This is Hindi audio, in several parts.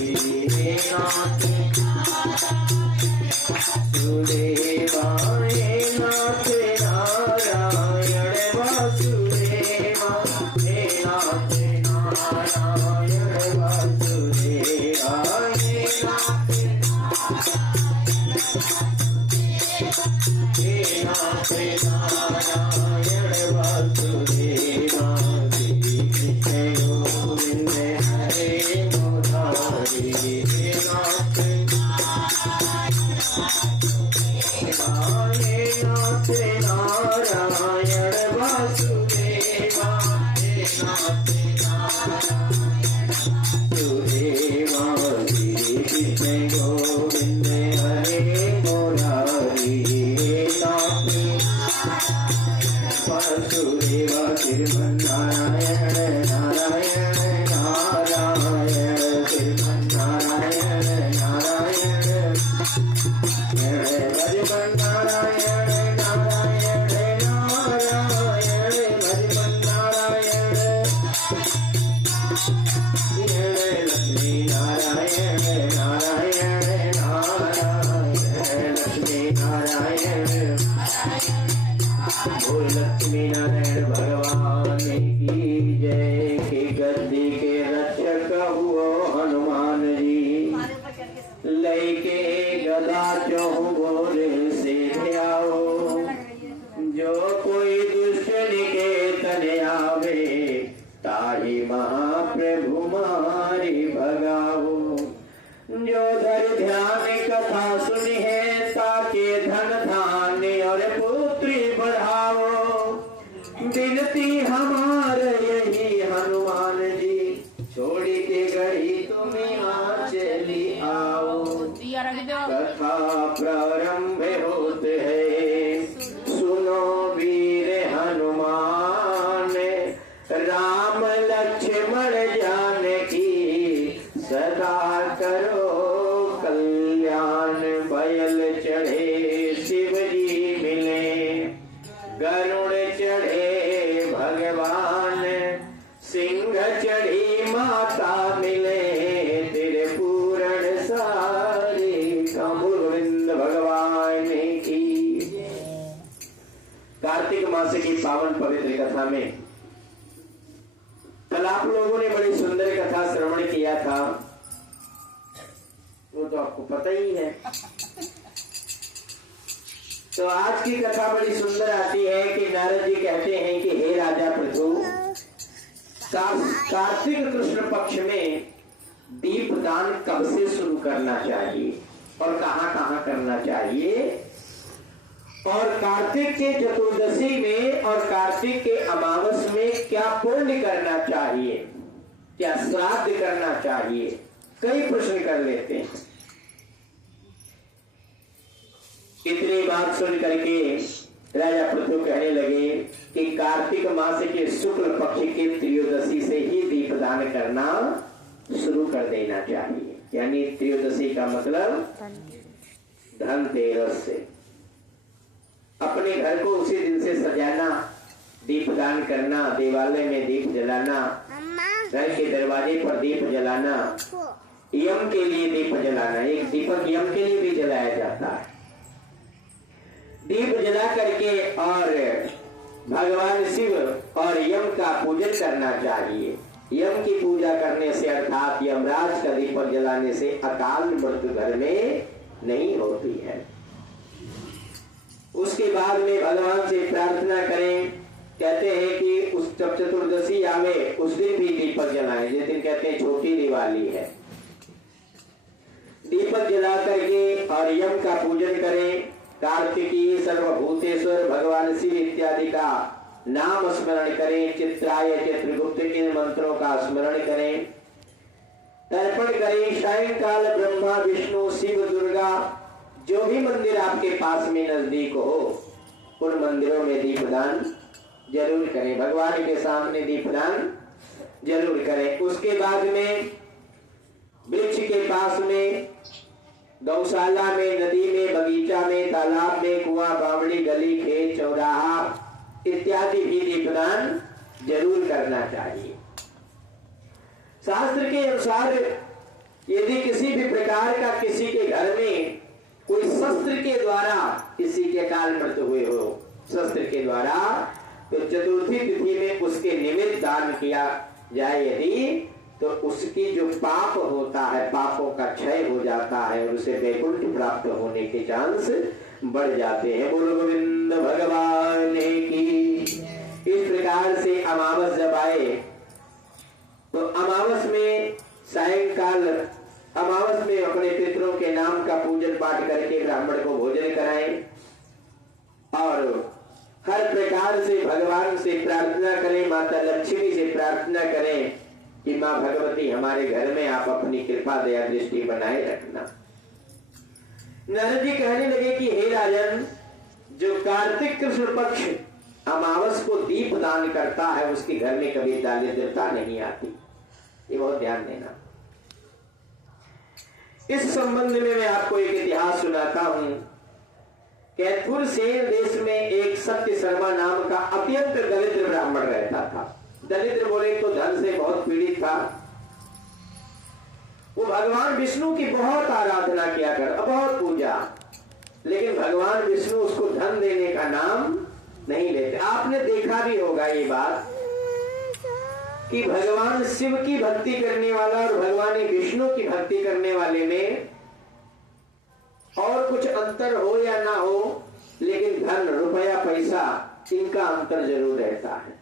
हे नाथ वासुदेवा हे नाथ नारायण वासुदेवा हे नाथ नारायण वासुदेवा हे नाथ नारायण वासुदेवा श्री कृष्ण गोविंद हरे मुरारी हे नाथ नारायण वासुदेवा हे नाथ वासुदेवा श्री कृष्ण गोविंद हरे मुरारी हे नाथ वासुदेवा श्रीमन्नारायण नारायण नारायण श्रीमन्नारायण नारायण भजमन्नारायण नारायण नारायण भजमन्नारायण लक्ष्मी नारायण नारायण नारायण लक्ष्मी नारायण बोल लक्ष्मी नारायण भगवान की जय। के गद्दी के रक्षक हुओ हनुमान जी लैके गदा चहु बोर से ध्याओ जो कोई दुष्ट निकेतन आवे ताहि महाप्रभु मारि भगाओ जो धर ध्यान कथा सुनी है ताके धन धान्य और पुत्री बढ़ाओ विनती हमारे यही हनुमान जी छोड़ी के गढ़ी तुम्हें चली आओ कथा प्रारंभ होते है सुनो वीर हनुमान राम लक्ष्मण जानकी सदा करो कल्याण बैल चढ़े शिव जी मिले गरुड़ चढ़े भगवान सिंह चढ़ी माता मिले तेरे पूर्ण सारी गोविंद भगवान की। कार्तिक मास की पावन पवित्र कथा में कल आप लोगों ने बड़ी सुंदर कथा श्रवण किया था, वो तो आपको पता ही है। तो आज की कथा बड़ी सुंदर आती है कि नारद जी कहते हैं कि हे राजा पृथु कार्तिक कृष्ण पक्ष में दीपदान कब से शुरू करना चाहिए और कहां कहां करना चाहिए और कार्तिक के चतुर्दशी में और कार्तिक के अमावस में क्या पुण्य करना चाहिए, क्या श्राद्ध करना चाहिए, कई प्रश्न कर लेते हैं। इतनी बात सुन करके राजा पृथु कहने लगे कि कार्तिक मास के शुक्ल पक्ष के त्रयोदशी से ही दीपदान करना शुरू कर देना चाहिए। यानी त्रयोदशी का मतलब धनतेरस से अपने घर को उसी दिन से सजाना, दीपदान करना, देवालय में दीप जलाना, घर के दरवाजे पर दीप जलाना, यम के लिए दीप जलाना। एक दीपक यम के लिए भी जलाया जाता है। दीप जला करके और भगवान शिव और यम का पूजन करना चाहिए। यम की पूजा करने से अर्थात यमराज का दीपक जलाने से अकाल मृत्यु घर में नहीं होती है। उसके बाद में भगवान से प्रार्थना करें, कहते हैं कि उस जब चतुर्दशी आवे उस दिन भी दीपक जलाएं, जिस दिन कहते हैं छोटी दिवाली है। दीपक जला करके और यम का पूजन करें। कार्तिकी सर्वभूतेश्वर भगवान शिव इत्यादि का नाम स्मरण करें। चित्राय चित्रगुप्त इन मंत्रों का स्मरण करें, तर्पण करें। सायंकाल ब्रह्मा विष्णु शिव दुर्गा जो भी मंदिर आपके पास में नजदीक हो उन मंदिरों में दीपदान जरूर करें, भगवान के सामने दीपदान जरूर करें। उसके बाद में वृक्ष के पास में, गौशाला में, नदी में, बगीचा में, तालाब में, कुआं, बावड़ी, गली, खेत, चौराहा इत्यादि भी दीपदान जरूर करना चाहिए। शास्त्र के अनुसार यदि किसी भी प्रकार का किसी के घर में कोई शस्त्र के द्वारा किसी के अकाल मृत्यु हुए हो, शस्त्र के द्वारा, तो चतुर्थी तिथि में उसके निमित्त दान किया जाए यदि, तो उसकी जो पाप होता है, पापों का क्षय हो जाता है और उसे वैकुंठ प्राप्त होने के चांस बढ़ जाते हैं। बोलो गोविंद भगवान की। इस प्रकार से अमावस जब आए तो अमावस में सायंकाल, अमावस में अपने पितरों के नाम का पूजन पाठ करके ब्राह्मण को भोजन कराएं और हर प्रकार से भगवान से प्रार्थना करें, माता लक्ष्मी से प्रार्थना करें कि माँ भगवती हमारे घर में आप अपनी कृपा दया दृष्टि बनाए रखना। नारद जी कहने लगे कि हे राजन, जो कार्तिक कृष्ण पक्ष अमावस को दीप दान करता है उसके घर में कभी दारिद्रता नहीं आती। ये बहुत ध्यान देना। इस संबंध में मैं आपको एक इतिहास सुनाता हूं। कैथुर सेन देश में एक सत्य शर्मा नाम का अत्यंत दरिद्र ब्राह्मण रहता था। दरिद्र बोले तो धन से बहुत पीड़ित था। वो भगवान विष्णु की बहुत आराधना किया कर, बहुत पूजा, लेकिन भगवान विष्णु उसको धन देने का नाम नहीं लेते। आपने देखा भी होगा ये बात कि भगवान शिव की भक्ति करने वाला और भगवान विष्णु की भक्ति करने वाले में और कुछ अंतर हो या ना हो, लेकिन धन, रुपया, पैसा, इनका अंतर जरूर रहता है।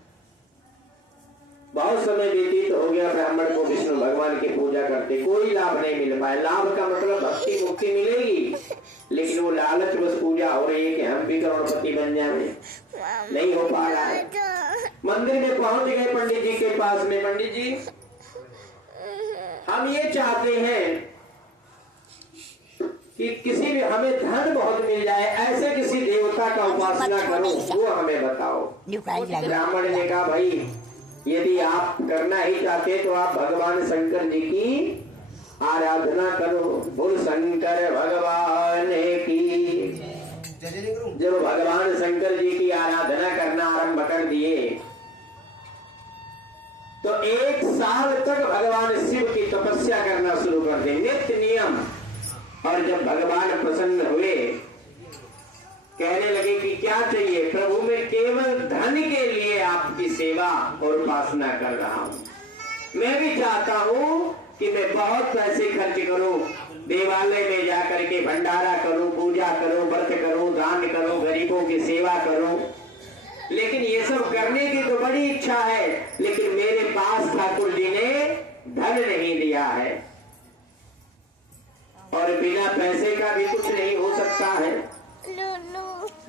बहुत समय व्यतीत हो गया ब्राह्मण को विष्णु भगवान की पूजा करते, कोई लाभ नहीं मिल पाया। लाभ का मतलब भक्ति मुक्ति मिलेगी, लेकिन वो लालच बस पूजा हो रही है कि हम भी करोड़पति बन जाए, नहीं हो पा रहा है। मंदिर में पहुंच गए पंडित जी के पास में, पंडित जी हम ये चाहते हैं कि किसी भी हमें धन बहुत मिल जाए, ऐसे किसी देवता का उपासना करो, वो हमें बताओ। ब्राह्मण ने कहा भाई यदि आप करना ही चाहते तो आप भगवान शंकर जी की आराधना करो। बोल शंकर भगवान की। जब भगवान शंकर जी की आराधना करना आरंभ कर दिए तो 1 साल तक भगवान शिव की तपस्या करना शुरू कर दे, नित्य नियम। और जब भगवान प्रसन्न हुए, कहने लगे कि क्या चाहिए प्रभु, मैं केवल धन के लिए आपकी सेवा और उपासना कर रहा हूं। मैं भी चाहता हूं कि मैं बहुत पैसे खर्च करूं, देवालय में जाकर के भंडारा करूं, पूजा करूं, व्रत करूं, दान करूं, गरीबों की सेवा करूं, लेकिन ये सब करने की तो बड़ी इच्छा है, लेकिन मेरे पास ठाकुर जी ने धन नहीं दिया है और बिना पैसे का भी कुछ नहीं हो सकता है।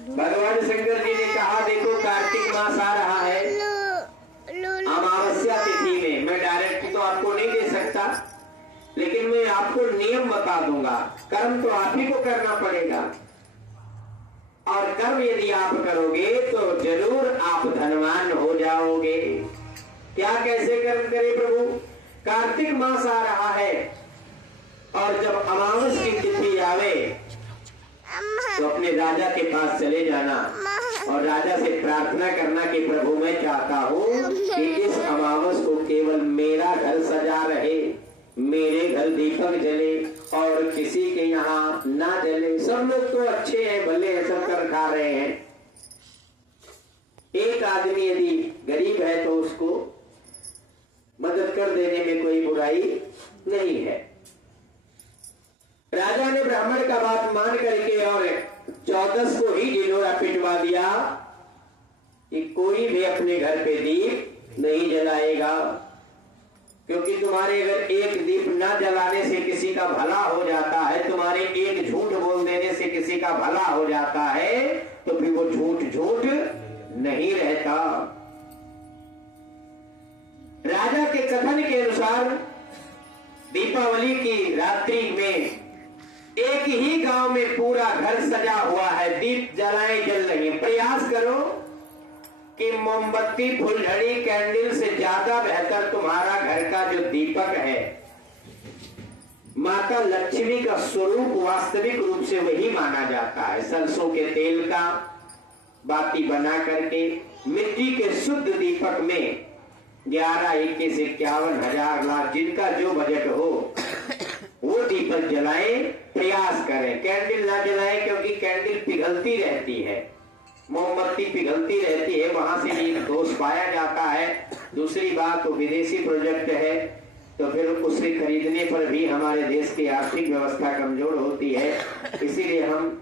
भगवान शंकर जी ने कहा देखो कार्तिक मास आ रहा है, अमावस्या तिथि में मैं डायरेक्ट तो आपको नहीं दे सकता, लेकिन मैं आपको नियम बता दूंगा। कर्म तो आप ही को करना पड़ेगा और कर्म यदि आप करोगे तो जरूर आप धनवान हो जाओगे। क्या कैसे कर्म करे प्रभु? कार्तिक मास आ रहा है और जब अमावस की तिथि आवे तो अपने राजा के पास चले जाना और राजा से प्रार्थना करना कि प्रभु मैं चाहता हूँ कि इस अमावस को केवल मेरा घर सजा रहे, मेरे घर दीपक जले और किसी के यहाँ ना जले। सब लोग तो अच्छे हैं, भले हैं, सब कर खा रहे हैं। एक आदमी यदि गरीब है तो उसको मदद कर देने में कोई बुराई नहीं है। राजा ने ब्राह्मण का बात मान करके और 14 को ही ढिंढोरा पिटवा दिया कि कोई भी अपने घर पे दीप नहीं जलाएगा, क्योंकि तुम्हारे अगर एक दीप न जलाने से किसी का भला हो जाता है, तुम्हारे एक झूठ बोल देने से किसी का भला हो जाता है, तो फिर वो झूठ नहीं रहता। राजा के कथन के अनुसार दीपावली की रात्रि में एक ही गांव में पूरा घर सजा हुआ है, दीप जलाएं जल रही। प्रयास करो कि मोमबत्ती, फुलझड़ी, कैंडल से ज्यादा बेहतर तुम्हारा घर का जो दीपक है, माता लक्ष्मी का स्वरूप वास्तविक रूप से वही माना जाता है। सरसों के तेल का बाती बना करके मिट्टी के शुद्ध दीपक में 11, 21, 51 हजार लाख, जिनका जो बजट हो दीपक जलाएं, प्रयास करें। कैंडल ना जलाएं क्योंकि कैंडल पिघलती रहती है, मोमबत्ती पिघलती रहती है, वहां से भी दोष पाया जाता है। दूसरी बात वो विदेशी प्रोजेक्ट है, तो फिर उसे खरीदने पर भी हमारे देश की आर्थिक व्यवस्था कमजोर होती है। इसीलिए हम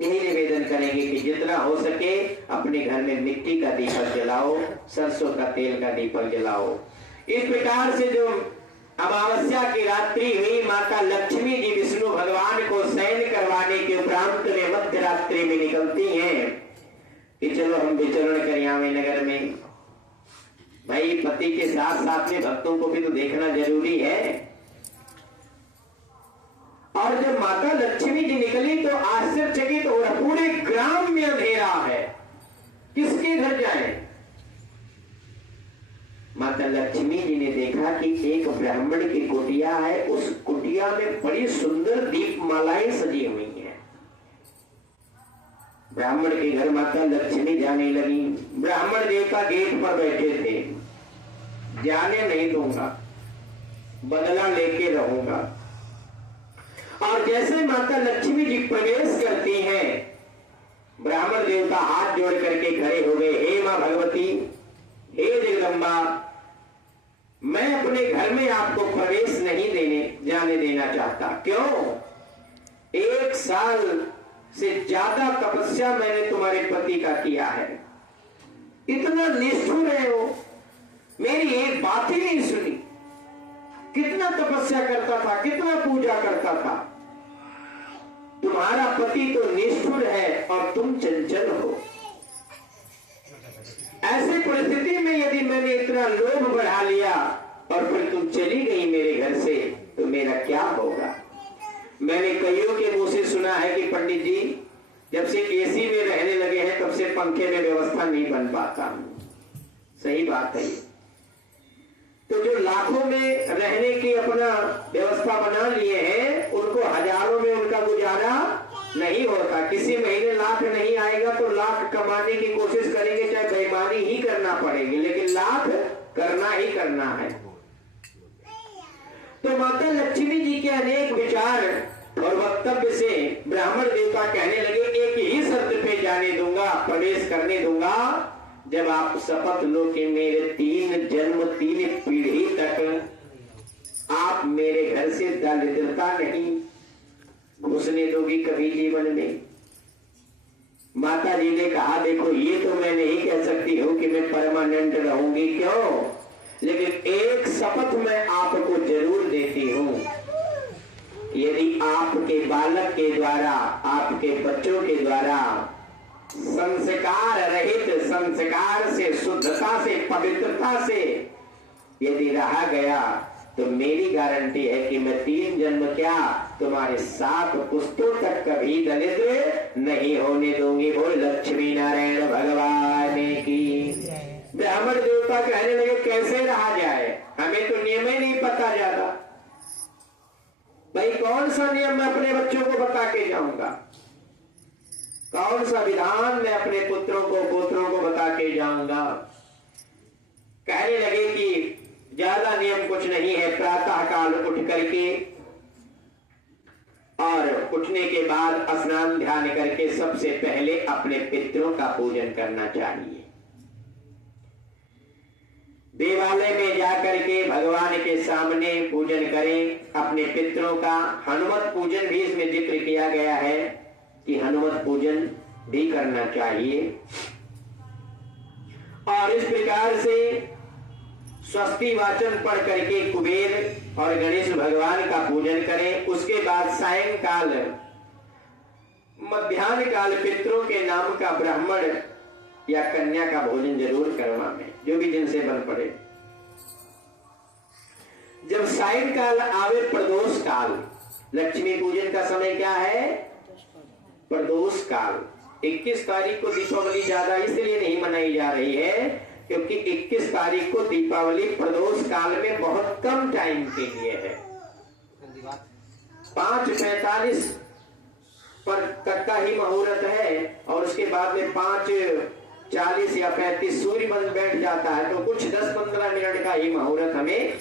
यही निवेदन करेंगे कि जितना हो सके अपने घर में मिट्टी का दीपक जलाओ, सरसों का तेल का दीपक जलाओ। इस प्रकार से जो अमावस्या की रात्रि हुई, माता लक्ष्मी जी विष्णु भगवान को शयन करवाने के उपरांत में मध्य रात्रि में निकलती हैं कि चलो हम विचरण करें आवे नगर में। भाई पति के साथ साथ में भक्तों को भी तो देखना जरूरी है। और जब माता लक्ष्मी जी निकली तो आश्चर्यचकित हो रहा, पूरे ग्राम में अंधेरा है, किसके घर जाएं? माता लक्ष्मी जी ने देखा कि एक ब्राह्मण की कुटिया है, उस कुटिया में बड़ी सुंदर दीपमालाएं सजी हुई हैं। ब्राह्मण के घर माता लक्ष्मी जाने लगी। ब्राह्मण देवता गेट पर बैठे थे, जाने नहीं दूंगा, बदला लेके रहूंगा। और जैसे माता लक्ष्मी जी प्रवेश करती हैं, ब्राह्मण देवता हाथ जोड़ करके खड़े हो गए। हे मां भगवती, हे जगदम्बा, मैं अपने घर में आपको प्रवेश नहीं जाने देना चाहता। क्यों? 1 साल से ज्यादा तपस्या मैंने तुम्हारे पति का किया है, इतना निष्ठुर है वो, मेरी एक बात ही नहीं सुनी। कितना तपस्या करता था, कितना पूजा करता था। तुम्हारा पति तो निष्ठुर है और तुम चंचल हो। ऐसे परिस्थिति में यदि मैंने इतना लोभ बढ़ा लिया और फिर तुम चली गई मेरे घर से, तो मेरा क्या होगा? मैंने कईयों के मुंह से सुना है कि पंडित जी जब से एसी में रहने लगे हैं तब से पंखे में व्यवस्था नहीं बन पाता। सही बात है। तो जो लाखों में रहने की अपना व्यवस्था बना लिए हैं, उनको हजारों में उनका गुजारा नहीं होता। किसी महीने लाख नहीं आएगा तो लाख कमाने की कोशिश करेंगे, चाहे बेईमानी ही करना पड़ेगी, लेकिन लाख करना ही करना है। तो माता लक्ष्मी जी के अनेक विचार और वक्तव्य से ब्राह्मण देवता कहने लगे, एक ही शर्त पे जाने दूंगा, प्रवेश करने दूंगा, जब आप शपथ लो कि मेरे 3 जन्म 3 पीढ़ी तक आप मेरे घर से दरिद्रता नहीं घुसने दोगी कभी जीवन में। माता जी ने कहा, देखो ये तो मैं नहीं कह सकती हूं कि मैं परमानेंट रहूंगी, क्यों, लेकिन एक शपथ मैं आपको जरूर देती हूं, यदि आपके बालक के द्वारा, आपके बच्चों के द्वारा संस्कार रहित, संस्कार से, शुद्धता से, पवित्रता से यदि रहा गया, तो मेरी गारंटी है कि मैं 3 जन्म क्या तुम्हारे 7 पुस्तों तक कभी दरिद्र नहीं होने दूंगी। बोल लक्ष्मी नारायण भगवान की। ब्राह्मण देवता कहने लगे, कैसे रहा जाए, हमें तो नियम ही नहीं पता ज्यादा। भाई कौन सा नियम मैं अपने बच्चों को बता के जाऊंगा, कौन सा विधान मैं अपने पुत्रों को पुत्रों को बता के जाऊंगा। कहने लगे कि ज्यादा नियम कुछ नहीं है, प्रातः काल उठ करके और उठने के बाद स्नान ध्यान करके सबसे पहले अपने पितरों का पूजन करना चाहिए। देवालय में जाकर के भगवान के सामने पूजन करें अपने पितरों का। हनुमत पूजन भी इसमें जिक्र किया गया है कि हनुमत पूजन भी करना चाहिए। और इस प्रकार से स्वस्ति वाचन पढ़ करके कुबेर और गणेश भगवान का पूजन करें। उसके बाद सायंकाल मध्याह्न काल पितरों के नाम का ब्राह्मण या कन्या का भोजन जरूर करवाएं, जो भी जिनसे बन पड़े। जब सायंकाल आवे प्रदोष काल, लक्ष्मी पूजन का समय क्या है, प्रदोष काल। 21 तारीख को दीपावली ज्यादा इसलिए नहीं मनाई जा रही है क्योंकि 21 तारीख को दीपावली प्रदोष काल में बहुत कम टाइम के लिए है। 5:45 पर तक का ही मुहूर्त है और उसके बाद में 5:40 या 35 सूर्य बन बैठ जाता है, तो कुछ 10-15 मिनट का ही मुहूर्त हमें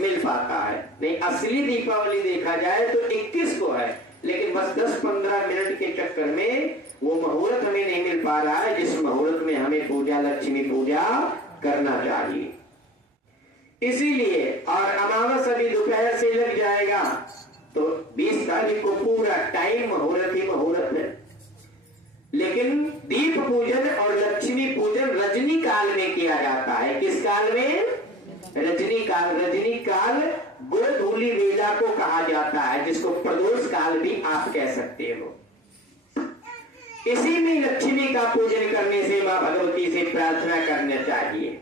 मिल पाता है। नहीं, असली दीपावली देखा जाए तो बस 10-15 मिनट के चक्कर में वो मुहूर्त हमें नहीं मिल पा रहा है जिस मुहूर्त में हमें पूजा, लक्ष्मी पूजा करना चाहिए। इसीलिए और अमावस अभी दोपहर से लग जाएगा तो 20 तारीख को पूरा टाइम मुहूर्त ही मुहूर्त है। लेकिन दीप पूजन और लक्ष्मी पूजन रजनी काल में किया जाता है। किस काल में? रजनी काल। रजनी काल गोधूली वेला को कहा जाता है, जिसको प्रदोष काल भी आप कह सकते हो। इसी में लक्ष्मी का पूजन करने से मां भगवती से प्रार्थना करना चाहिए।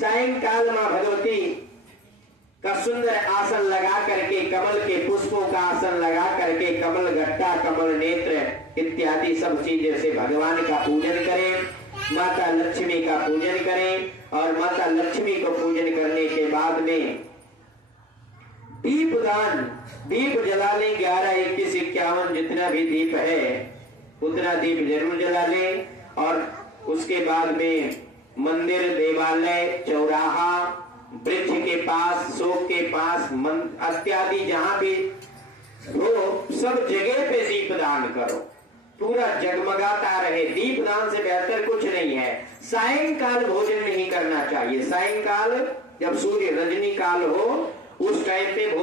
सायंकाल मां भगवती का सुंदर आसन लगा करके, कमल के पुष्पों का आसन लगा करके, कमल गट्टा, कमल नेत्र इत्यादि सब चीजें से भगवान का पूजन करें, माता लक्ष्मी का पूजन करें। और माता लक्ष्मी को पूजन करने के बाद में दीपदान, दीप जला लें। 11, 21, 51 जितना भी दीप है उतना दीप जरूर जला लें। और उसके बाद में मंदिर, देवालय, चौराहा, वृक्ष के पास, शोक के पास, इत्यादि जहां भी हो सब जगह पे दीपदान करो, पूरा जगमगाता रहे। दीपदान से बेहतर कुछ नहीं है। सायंकाल भोजन नहीं करना चाहिए। सायंकाल जब सूर्य रजनी काल हो उस टाइम पे भोजन